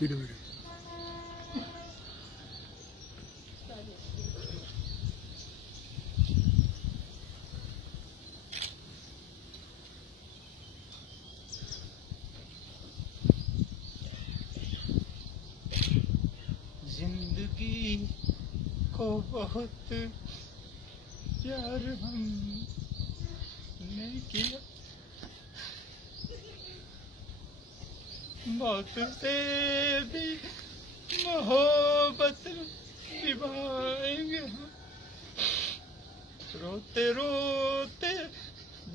Video जिंदगी को बहुत प्यार हमने किया, मौत से भी मोहब्बत निभाएंगे हम। रोते रोते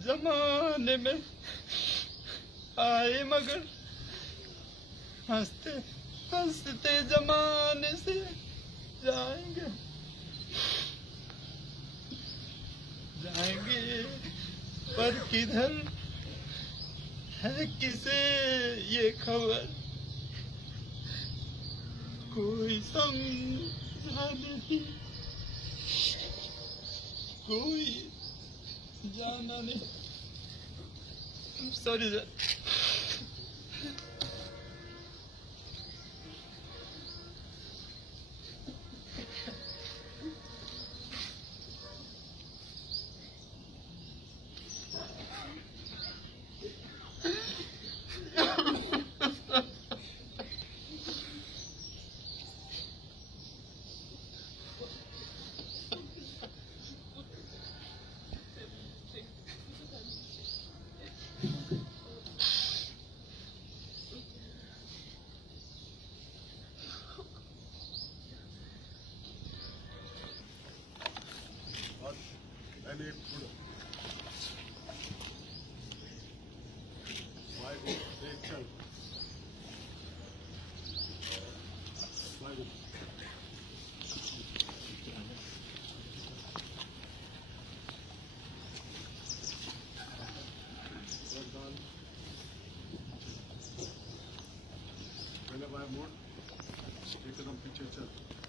जमाने में आए मगर हंसते हंसते जमाने से जाएंगे जाएंगे, पर किधर है किसे ये खबर, कोई समझा नहीं, कोई जाना नहीं। Sorry sir. मोड एकदम पीछे चल।